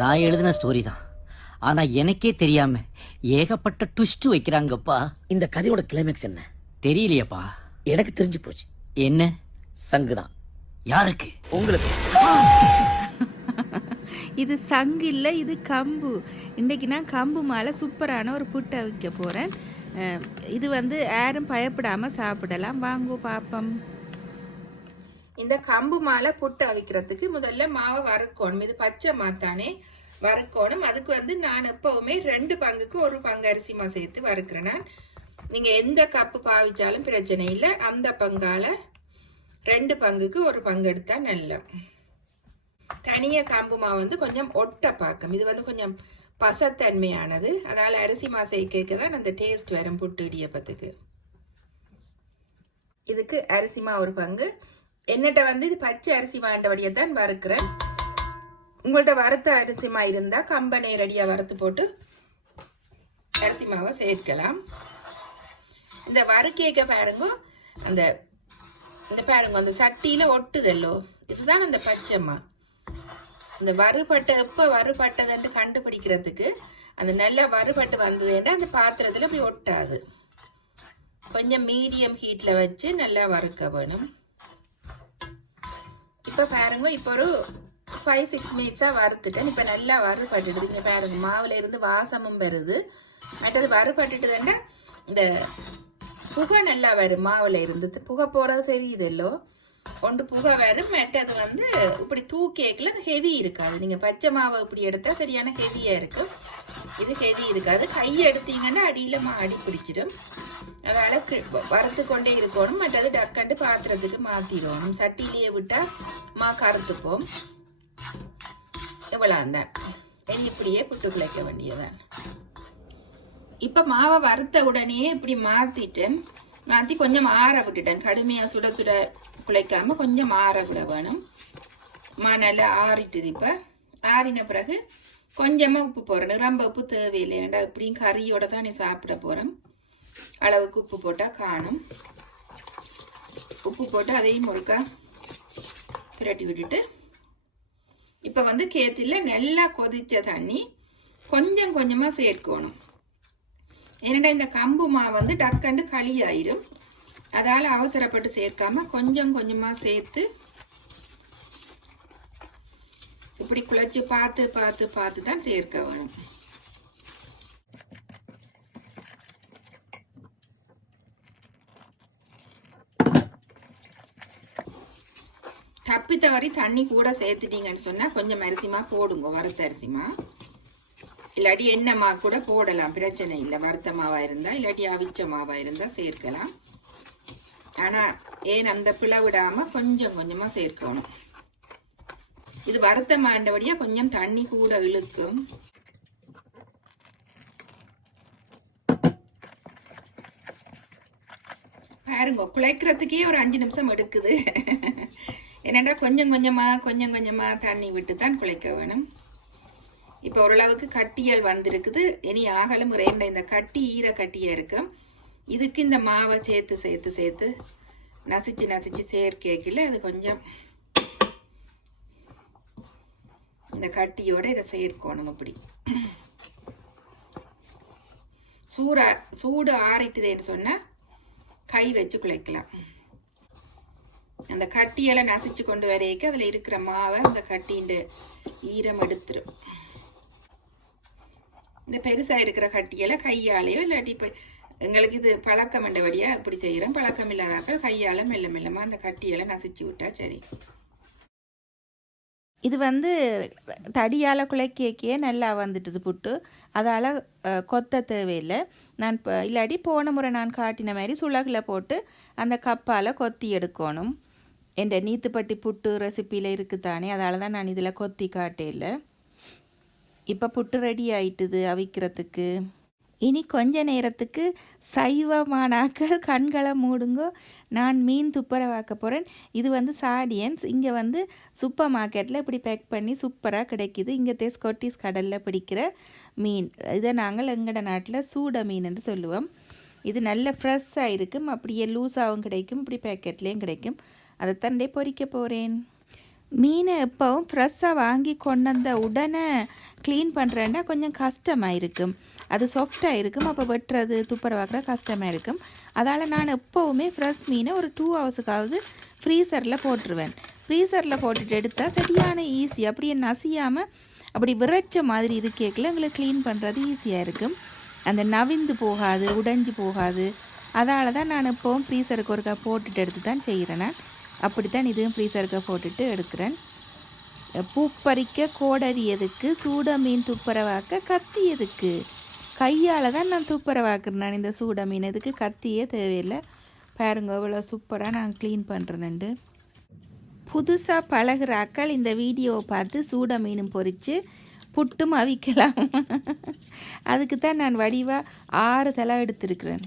நான் எழுதின ஸ்டோரி தான். ஆனா எனக்கே தெரியாம ஏகப்பட்ட ட்விஸ்ட் வைக்கிறாங்கப்பா. இந்த கதையோட கிளைமேக்ஸ் என்ன? தெரியலையேப்பா. எனக்கு தெரிஞ்சு போச்சு. என்ன? சங்குதான் யாருக்கு? உங்களுக்கு. இது சங்கு இல்லை இது கம்பு. இன்றைக்கி நான் கம்பு மாலை சூப்பரான ஒரு புட்டை வைக்க போகிறேன் இது வந்து யாரும் பயப்படாமல் சாப்பிடலாம். வாங்கோ பாப்பம். இந்த கம்பு மாலை புட்டு அவிக்கிறதுக்கு முதல்ல மாவை வறுக்கணும். இது பச்சை மாத்தானே வறுக்கணும். அதுக்கு வந்து நான் எப்பவுமே ரெண்டு பங்குக்கு ஒரு பங்கு அரிசி மா சேர்த்து வறுக்கிறேன் நான். நீங்கள் எந்த கப்பு பாவிச்சாலும் பிரச்சனை இல்லை. அந்த பங்கால ரெண்டு பங்குக்கு ஒரு பங்கு எடுத்தா நல்ல தனிய கம்பு மாவு வந்து கொஞ்சம் ஒட்ட பாக்கம் இது வந்து கொஞ்சம் பசத்தன்மையானது. அதால அரிசி மா சேர்க்க தான் அந்த டேஸ்ட் வரும் புட்டு இடியப்பத்துக்கு. இதுக்கு அரிசி மா ஒரு பங்கு. என்னட்ட வந்து இது பச்சை அரிசி வாண்டபடியை தான் வறுக்கிறேன். உங்கள்ட்ட வறுத்த அரிசி மா இருந்தால் கம்பனை நேரடியாக வறுத்து போட்டு அரிசி மாவை சேர்க்கலாம். இந்த வறுக்கேக்க பாருங்க அந்த இந்த பாருங்க அந்த சட்டியில் ஒட்டுதல்லோ? இதுதான் அந்த பச்சைம்மா இந்த வறுபட்ட எப்போ வறுபட்டதுன்ட்டு கண்டுபிடிக்கிறதுக்கு அந்த நல்லா வறுபட்டு வந்ததுன்னா அந்த பாத்திரத்தில் அப்படி ஒட்டாது. கொஞ்சம் மீடியம் ஹீட்டில் வச்சு நல்லா வறுக்க வேணும். இப்போ பாருங்க இப்போ ஒரு ஃபைவ் சிக்ஸ் மினிட்ஸாக வறுத்துட்டேன். இப்போ நல்லா வறுபட்டுடுது. இங்கே பாருங்க மாவுல இருந்து வாசமும் வருது. மற்றது வறுபட்டுட்டுதுன்னா இந்த புகை நல்லா வரும் மாவுல இருந்து. புகை போகிறது தெரியுதல்லோ கொண்டு புகை வரும் மற்றது வந்து இப்படி தூக்கேக்கில் ஹெவி இருக்காது. நீங்கள் பச்சை மாவை இப்படி எடுத்தால் சரியான ஹெவியாக இருக்கும். இது ஹெவி இருக்காது. கையை எடுத்தீங்கன்னா அடியில் மா அடி பிடிச்சிடும். அதனால வறுத்து கொண்டே இருக்கணும். மற்றது டக்கண்டு பாத்திரத்துக்கு மாத்திடணும் சட்டியிலேயே விட்டா மா கறுத்துப்போம். இவ்வளவுதான். இனி இப்படியே புட்டு குழைக்க வேண்டியதான் இப்ப மாவை வறுத்த உடனே இப்படி மாத்திட்டேன் மாத்தி கொஞ்சம் ஆற விட்டுட்டேன். கடுமையா சுட சுட குழைக்காம கொஞ்சம் ஆற விட வேணும். மா நல்லா ஆறிட்டுது இப்ப. ஆறின பிறகு கொஞ்சமா உப்பு போடுறேன் ரொம்ப உப்பு தேவையில்லை. ஏன்னா இப்படியும் கறியோட தான் நீ சாப்பிட போறேன். அளவுக்கு உப்பு போட்டா காணும். உப்பு போட்டு அதையும் ஒருக்கா திரட்டி விட்டுட்டு இப்ப வந்து கேத்தில் நல்லா கொதிச்ச தண்ணி கொஞ்சம் கொஞ்சமா சேர்க்கணும். ஏன்னா இந்த கம்பு மா வந்து டக்கண்டு களி ஆயிரும் அதால அவசரப்பட்டு சேர்க்காம கொஞ்சம் கொஞ்சமா சேர்த்து இப்படி குழைச்சு பார்த்து பார்த்து பார்த்து தான் சேர்க்க வேணும். தப்பித்த தவறி தண்ணி கூட சேர்த்துட்டீங்கன்னு சொன்னா கொஞ்சம் அரிசிமா போடுங்க வறுத்த அரிசிமா. இல்லாட்டி எண்ணெய்மா கூட போடலாம் பிரச்சனை இல்லை. வறுத்த மாவா இருந்தா இல்லாட்டி அவிச்ச மாவா இருந்தா சேர்க்கலாம். ஆனா ஏன் அந்த பிள விடாம கொஞ்சம் கொஞ்சமா சேர்க்கணும். இது வறுத்த மாண்டபடியா கொஞ்சம் தண்ணி கூட இழுக்கும். பாருங்க குழைக்கிறதுக்கே ஒரு அஞ்சு நிமிஷம் எடுக்குது. என்னடா கொஞ்சம் கொஞ்சமாக கொஞ்சம் கொஞ்சமாக தண்ணி விட்டு தான் குழைக்க வேணும். இப்போ ஓரளவுக்கு கட்டியல் வந்திருக்குது. இனி ஆகலும் ரெண்ட இந்த கட்டி ஈர கட்டியாக இருக்கும் இதுக்கு இந்த மாவை சேர்த்து சேர்த்து சேர்த்து நசிச்சு நசிச்சு சேர்க்கைக்குள்ள அது கொஞ்சம் இந்த கட்டியோட இதை சேர்க்கணும் அப்படி. சூடா சூடு ஆறிட்டுதேன்னு சொன்னால் கை வச்சு குழைக்கலாம் அந்த கட்டியெல்லாம் நசிச்சு கொண்டு வரைக்கும் அதில் இருக்கிற மாவை அந்த கட்டின்ற ஈரம் எடுத்துரும். இந்த பெருசாக இருக்கிற கட்டியெல்லாம் கையாலேயோ இல்லாட்டி இப்போ எங்களுக்கு இது பழக்கம் என்றபடியா இப்படி செய்கிறோம் பழக்கம் இல்லாதாக்கள் கையால் மெல்ல மெல்லமாக அந்த கட்டியெல்லாம் நசிச்சு விட்டா சரி. இது வந்து தடியால் குலைக்கியே நல்லா வந்துட்டுது புட்டு. அதால் கொத்த தேவையில்லை. நான் இப்போ இல்லாட்டி போன முறை நான் காட்டின மாதிரி சுளகில் போட்டு அந்த கப்பால் கொத்தி எடுக்கணும். என்ற நீத்துப்பட்டி புட்டு ரெசிப்பியில் இருக்குதானே அதால் தான் நான் இதில் கொத்தி காட்டேல இப்போ புட்டு ரெடி ஆயிட்டுது அவிக்கிறதுக்கு. இனி கொஞ்ச நேரத்துக்கு சைவமானாக்கள் கண்களை மூடுங்கோ. நான் மீன் துப்புரவாக்க போகிறேன் இது வந்து சாடியன்ஸ். இங்கே வந்து சூப்பர் மார்க்கெட்டில் இப்படி பேக் பண்ணி சூப்பராக கிடைக்கிது. இங்கே தெஸ்கோட்டிஸ் கடலில் பிடிக்கிற மீன். இதை நாங்கள் எங்கட நாட்டில் சூட மீன் என்று சொல்லுவோம். இது நல்ல ஃப்ரெஷ்ஷாக இருக்கும். அப்படியே லூஸாகவும் கிடைக்கும். இப்படி பேக்கெட்லேயும் கிடைக்கும். அதை தண்டே பொறிக்க போகிறேன் மீனை எப்போவும் ஃப்ரெஷ்ஷாக வாங்கி கொண்டு வந்த உடனே க்ளீன் பண்ணுறேன்னா கொஞ்சம் கஷ்டமாக இருக்கும் அது சாஃப்டாக இருக்கும் அப்போ வெட்டுறது துப்புரவாக்குற கஷ்டமாக இருக்கும் அதால் நான் எப்போவுமே ஃப்ரெஷ் மீனை ஒரு டூ ஹவர்ஸுக்காவது ஃப்ரீசரில் போட்டுருவேன். ஃப்ரீசரில் போட்டுட்டு எடுத்தால் சரியான ஈஸி அப்படியே நசியாமல் அப்படி விரைச்ச மாதிரி இருக்கேக்கில் எங்களுக்கு க்ளீன் பண்ணுறது ஈஸியாக இருக்கும் அந்த நவிந்து போகாது உடைஞ்சு போகாது. அதால் தான் நான் எப்போவும் ஃப்ரீசருக்கு ஒருக்கா போட்டுட்டு எடுத்து தான் செய்கிறேன் அப்படித்தான் இதுவும் ஃப்ரீசருக்கு போட்டுட்டு எடுக்கிறேன். பூ பறிக்க கோடரியதுக்கு சூட மீன் துப்புரவாக்க கத்தி எதுக்கு கையால் தான் நான் துப்புரவாக்குறேன். நான் இந்த சூட மீன் இதுக்கு கத்தியே தேவையில்லை. பாருங்க இவ்வளோ சூப்பராக நான் க்ளீன் பண்ணுறேன்ண்டு புதுசாக பழகிற அக்கள் இந்த வீடியோவை பார்த்து சூட மீனும் பொரித்து புட்டும் அவிக்கலாம் அதுக்கு தான் நான் வடிவாக ஆறு தலை எடுத்திருக்கிறேன்.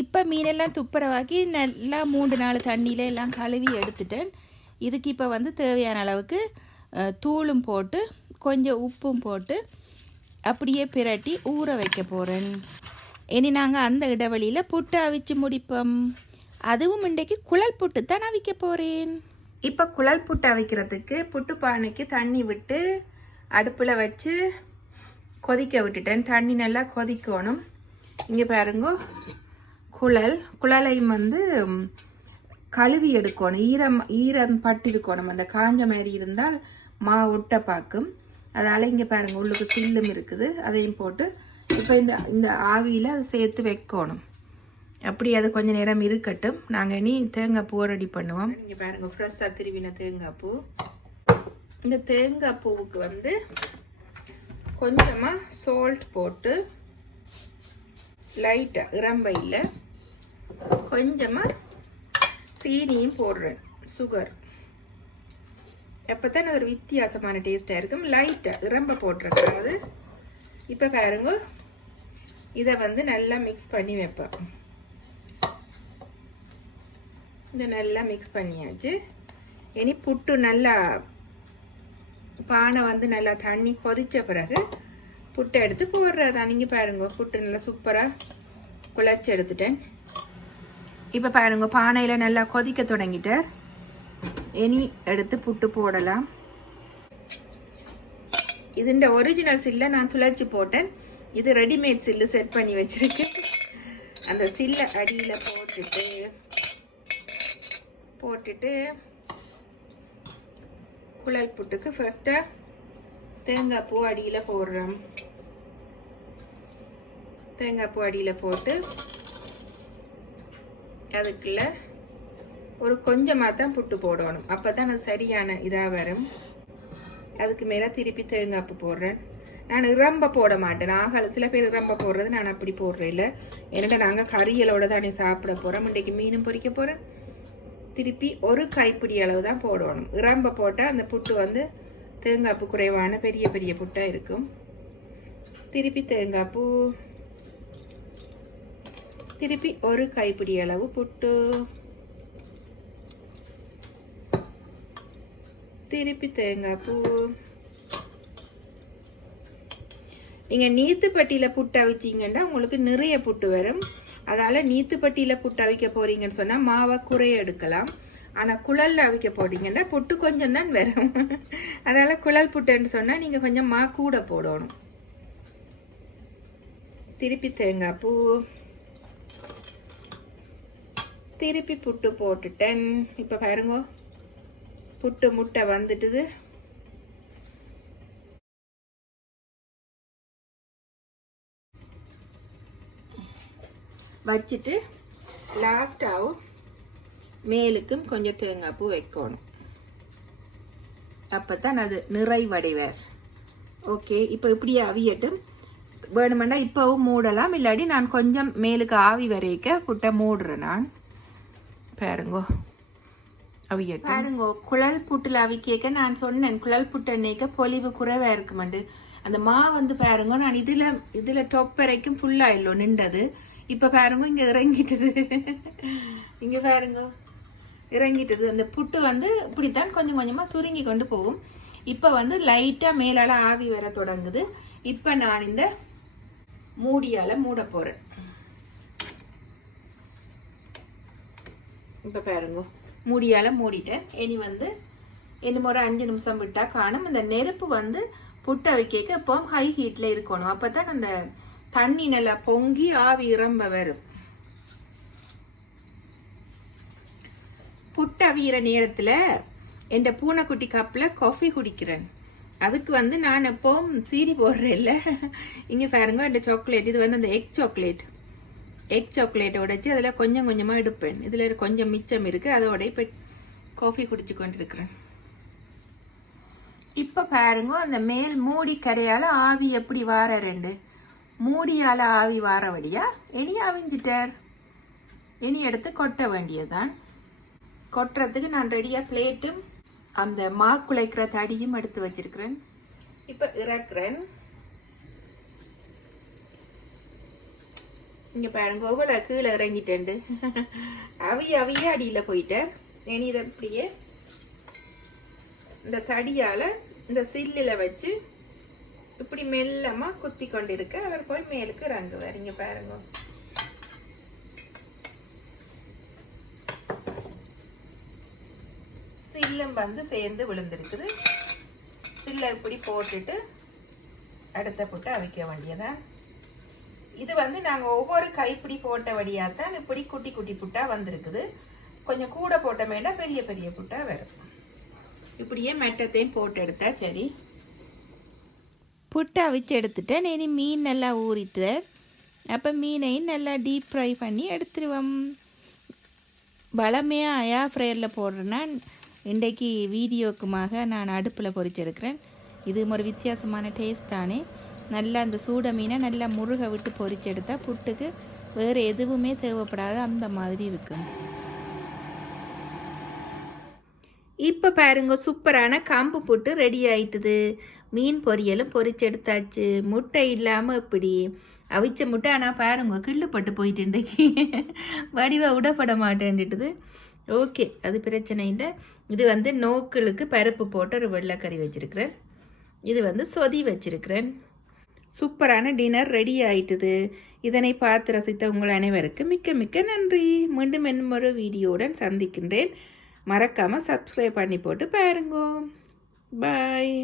இப்போ மீனெல்லாம் துப்புரவாக்கி நல்லா மூன்று நாலு தண்ணியில் எல்லாம் கழுவி எடுத்துட்டேன். இதுக்கு இப்போ வந்து தேவையான அளவுக்கு தூளும் போட்டு கொஞ்சம் உப்பும் போட்டு அப்படியே பிரட்டி ஊற வைக்க போகிறேன் இனி நாங்கள் அந்த இடைவெளியில் புட்டு அவிச்சு முடிப்போம். அதுவும் இன்றைக்கு குழல் புட்டு தான் அவிக்க போகிறேன் இப்போ குழல் புட்டு அவிக்கிறதுக்கு புட்டு பானைக்கு தண்ணி விட்டு அடுப்பில் வச்சு கொதிக்க விட்டுட்டேன். தண்ணி நல்லா கொதிக்கணும். இங்கே பாருங்க. குழல் குழலையும் வந்து கழுவி எடுக்கணும். ஈரம் ஈரம் பட்டிருக்கணும் அந்த காஞ்ச மாதிரி இருந்தால் மா ஒட்ட பார்க்கும். அதால் இங்கே பாருங்கள் உள்ளுக்கு சில்லும் இருக்குது. அதையும் போட்டு இப்போ இந்த இந்த ஆவியில் அதை சேர்த்து வைக்கணும். அப்படி அது கொஞ்ச நேரம் இருக்கட்டும். நாங்கள் இனி தேங்காய் பூ ரெடி பண்ணுவோம். இங்கே பாருங்கள் ஃப்ரெஷ்ஷாக திருவின தேங்காய் பூ. இந்த தேங்காய் பூவுக்கு வந்து கொஞ்சமாக சால்ட் போட்டு லைட்டாக இறம்பையில் கொஞ்சமாக சீனியும் போடுறேன். சுகர் அப்போ தான் ஒரு வித்தியாசமான டேஸ்ட்டாக இருக்கும். லைட்டாக இறம்ப போட்டிருக்காது. இப்போ பாருங்க. இதை வந்து நல்லா மிக்ஸ் பண்ணி வைப்பேன். இதை நல்லா மிக்ஸ் பண்ணியாச்சு. இனி புட்டு நல்லா பானை வந்து நல்லா தண்ணி கொதிச்ச பிறகு புட்டை எடுத்து போடுறதா. நீங்கள் பாருங்க. புட்டு நல்லா சூப்பராக குழச்சி எடுத்துட்டேன். இப்போ பாருங்க பானையில் நல்லா கொதிக்க தொடங்கிட்டேன் இனி எடுத்து புட்டு போடலாம். இதுண்ட ஒரிஜினல் சில்லை நான் துளைச்சி போட்டேன். இது ரெடிமேட் சில்லு செட் பண்ணி வச்சிருக்கு. அந்த சில்லை அடியில் போட்டுட்டு போட்டுட்டு குழல் புட்டுக்கு ஃபர்ஸ்ட்டாக தேங்காய் பூ அடியில் போடுறோம். தேங்காய் பூ அடியில் போட்டு அதுக்குள்ள ஒரு கொஞ்சமாக தான் புட்டு போடணும். அப்போ தான் அது சரியான இதாக வரும். அதுக்கு மேலே திருப்பி தேங்காய் போடுறேன். நான் இறம்ப போட மாட்டேன். நான் சில பேர் இறம்ப போடுறது நான் அப்படி போடுறேன் இல்லை. என்னடா நாங்கள் கறியலோட தானே சாப்பிட போகிறோம் இன்றைக்கு மீனும் பொறிக்க போகிறேன் திருப்பி ஒரு கைப்பிடி அளவு தான் போடணும். இறம்ப போட்டால் அந்த புட்டு வந்து தேங்காய்ப்பு குறைவான பெரிய பெரிய புட்டாக இருக்கும். திருப்பி தேங்காய்ப்பு திருப்பி ஒரு கைப்பிடி அளவு புட்டு. திருப்பி தேங்காய் பூ. நீங்கள் நீத்துப்பட்டியில் புட்டு அவிச்சீங்கன்னா உங்களுக்கு நிறைய புட்டு வரும். அதால் நீத்துப்பட்டியில் புட்டு அவிக்க போகிறீங்கன்னு சொன்னால் மாவை குறைய எடுக்கலாம். ஆனால் குழலில் அவிக்க போட்டிங்கன்னா புட்டு கொஞ்சம் தான் வரும். அதால் குழல் புட்டுன்னு சொன்னால் நீங்கள் கொஞ்சம் மா கூட போடணும். திருப்பி தேங்காய் பூ. திருப்பி புட்டு போட்டுட்டேன். இப்போ பாருங்க புட்டு முட்டை வந்துட்டுது. வச்சுட்டு லாஸ்டாகவும் மேலுக்கும் கொஞ்சம் தேங்காய் பூ வைக்கணும். அப்போ தான் அது நிறைவடைவர். ஓகே இப்போ இப்படியே அவியட்டும். வேணுமெண்டா இப்போவும் மூடலாம். இல்லாட்டி நான் கொஞ்சம் மேலுக்கு ஆவி வரைக்க புட்டை மூடுறேன் நான். பாருங்கோ. அவியட்டும். பாருங்கோ குழல் புட்டுல அவிக்க நான் சொன்னேன். குழல் புட்டு அன்னைக்க பொலிவு குறைவா இருக்குமெண்டு அந்த மா வந்து பாருங்க நான் இதுல இதுல டொப் வரைக்கும் ஃபுல்லா இல்லோ நின்றது. இப்ப பாருங்க இங்க இறங்கிட்டது. இங்க பாருங்க. இறங்கிட்டது. அந்த புட்டு வந்து இப்படித்தான் கொஞ்சம் கொஞ்சமாக சுருங்கி கொண்டு போகும். இப்போ வந்து லைட்டாக மேலால ஆவி வர தொடங்குது. இப்போ நான் இந்த மூடியால் மூட போகிறேன் இப்போ பாருங்க. மூடியால் மூடிட்டேன். இனி வந்து இன்னும் ஒரு அஞ்சு நிமிஷம் விட்டால் காணும். இந்த நெருப்பு வந்து புட்டை வைக்க இப்போ ஹை ஹீட்டில் இருக்கணும். அப்போ தான் அந்த தண்ணி நல்லா பொங்கி ஆவி இறம்ப வரும். புட்டு அவியிற நேரத்தில் என் பூனைக்குட்டி கப்பில் காஃபி குடிக்கிறேன். அதுக்கு வந்து நான் எப்போவும் சீனி போடுறேன் இல்லை இங்கே பாருங்க இந்த சாக்லேட் இது வந்து அந்த எக் சாக்லேட் எக் சாக்லேட்டை உடைச்சி அதில் கொஞ்சம் கொஞ்சமாக எடுப்பேன். இதில் கொஞ்சம் மிச்சம் இருக்குது அதோட இப்போ காஃபி குடிச்சு கொண்டிருக்கிறேன். இப்போ பாருங்க அந்த மேல் மூடி கரையால் ஆவி எப்படி வார ரெண்டு? மூடியால் ஆவி வார வழியா இனி அவிஞ்சிட்டார். இனி எடுத்து கொட்ட வேண்டியதுதான். கொட்டுறதுக்கு நான் ரெடியாக பிளேட்டும் அந்த மா குலைக்கிற தடியும் எடுத்து வச்சிருக்கிறேன். இப்போ இறக்குறேன். இங்க பாருங்க எவ்வளோ கீழே இறங்கிட்டேண்டு அவிய அவிய அடியில் போயிட்டேன். இனி இதை அப்படியே இந்த தடியால் இந்த சில்லில் வச்சு இப்படி மெல்லமா குத்தி கொண்டிருக்க. அவர் போய் மேலுக்கு இறங்குவார். இங்க பாருங்க. சில்லும் வந்து சேர்ந்து விழுந்திருக்குது. சில்லை இப்படி போட்டுட்டு அடுத்த புட்டு அவிக்க வேண்டியதான் இது வந்து நாங்கள் ஒவ்வொரு கைப்பிடி போட்டபடியாக தான் இப்படி குட்டி குட்டி புட்டா வந்திருக்குது. கொஞ்சம் கூட போட்ட வேண்டாம் பெரிய பெரிய புட்டா வரும். இப்படியே மெட்டத்தையும் போட்டு எடுத்தா சரி. புட்டை அவிச்சு எடுத்துட்டேன் இனி மீன் நல்லா ஊறிட்டு அப்போ மீனையும் நல்லா டீப் ஃப்ரை பண்ணி எடுத்துருவோம். பலமையாக அயா ஃப்ரையரில் போடுறேன்னா இன்றைக்கு வீடியோக்குமாக நான் அடுப்பில் பொறிச்செடுக்கிறேன் இது ஒரு வித்தியாசமான டேஸ்ட் தானே. நல்லா அந்த சூட மீனை நல்லா முருக விட்டு பொரிச்செடுத்தா புட்டுக்கு வேறு எதுவுமே தேவைப்படாத அந்த மாதிரி இருக்கும் இப்போ பாருங்க சூப்பரான காம்பு புட்டு ரெடி ஆயிட்டுது. மீன் பொரியலும் பொரிச்செடுத்தாச்சு முட்டை இல்லாமல் இப்படி அவிச்ச முட்டை ஆனால் பாருங்க கிள்ளுப்பட்டு போயிட்டு இன்றைக்கு. வடிவ விடப்பட மாட்டேன்ட்டுது ஓகே அது பிரச்சனை இல்லை. இது வந்து நோக்களுக்கு பருப்பு போட்டு ஒரு வெள்ளைக்கறி வச்சுருக்கிறேன். இது வந்து சொதி வச்சுருக்கிறேன். சூப்பரான டின்னர் ரெடி ஆயிட்டுது. இதனை பார்த்து ரசித்த உங்கள் அனைவருக்கும் மிக்க மிக்க நன்றி. மீண்டும் இன்னும் ஒரு வீடியோவுடன் சந்திக்கின்றேன். மறக்காமல் சப்ஸ்கிரைப் பண்ணி போட்டு பாருங்க. பாய்